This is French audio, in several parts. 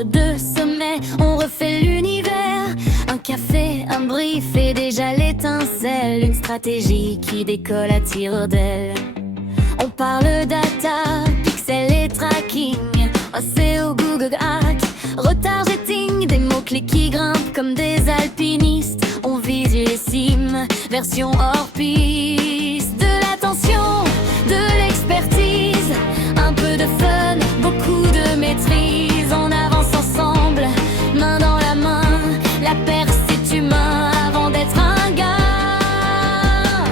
Entre deux sommets, on refait l'univers. Un café, un brief et déjà l'étincelle. Une stratégie qui décolle à tire-d'aile. On parle data, pixels et tracking, SEO, Google Hack, retargeting, des mots-clés qui grimpent comme des alpinistes. On vise les cimes, version hors piste. De l'attention, de l'expertise, un peu de fun, beaucoup de maîtrise. On avance ensemble, main dans la main, la perce est humain avant d'être un gars.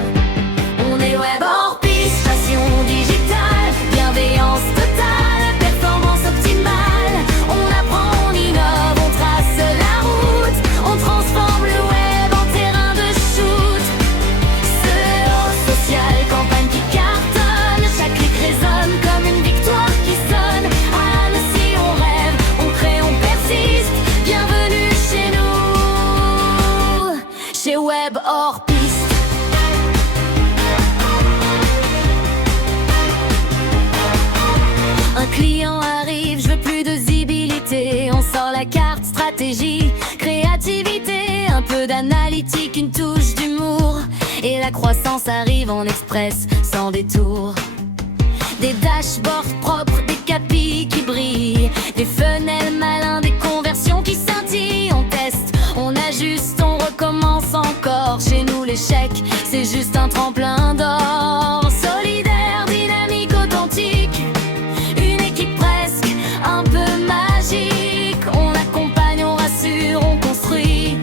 On est web hors piste, passion digitale, bienveillance totale, performance optimale. On apprend, on innove, on trace la route, on transforme le web en terrain de shoot. SEO social, campagne qui cartonne, chaque clic résonne comme une victoire qui sonne. À Annecy on rêve, on crée, on persiste. Bienvenue chez nous, chez Web hors piste. Un client arrive, je veux plus de visibilité. On sort la carte, stratégie, créativité, un peu d'analytique, une touche d'humour. Et la croissance arrive en express, sans détour. Des dashboards propres, des KPI qui brillent, des funnels malins, des conversions qui scintillent. On teste, on ajuste, on recommence encore. Chez nous l'échec, c'est juste un tremplin d'or. Solidaire, dynamique, authentique, une équipe presque un peu magique. On accompagne, on rassure, on construit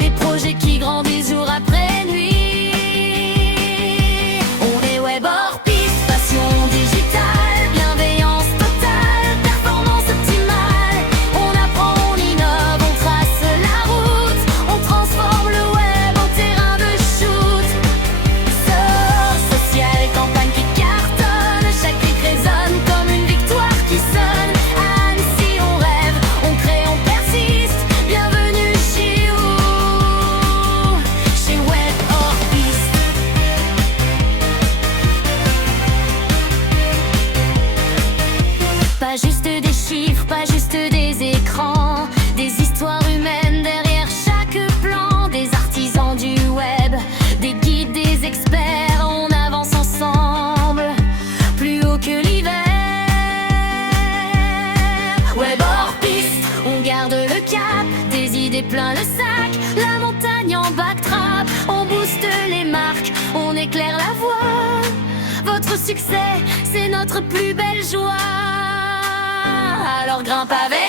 des projets qui grandissent jour après nuit. On est web hors piste, passion digitale, bienveillance totale, performance optimale. On apprend, on innove, on trace la route, on transforme le web en terrain de shoot. SEO social, campagne qui cartonne, chaque clic résonne comme une victoire qui sonne. À Annecy on rêve, on crée, on persiste. Bienvenue chez vous, chez Web hors piste. Pas juste des chiffres, pas juste des écrans, des histoires humaines derrière chaque plan. Des artisans du web, des guides, des experts. On avance ensemble, plus haut que l'hiver. Web hors piste, on garde le cap, des idées plein le sac, la montagne en backtrap. On booste les marques, on éclaire la voie. Votre succès, c'est notre plus belle joie. Alors grimpe avec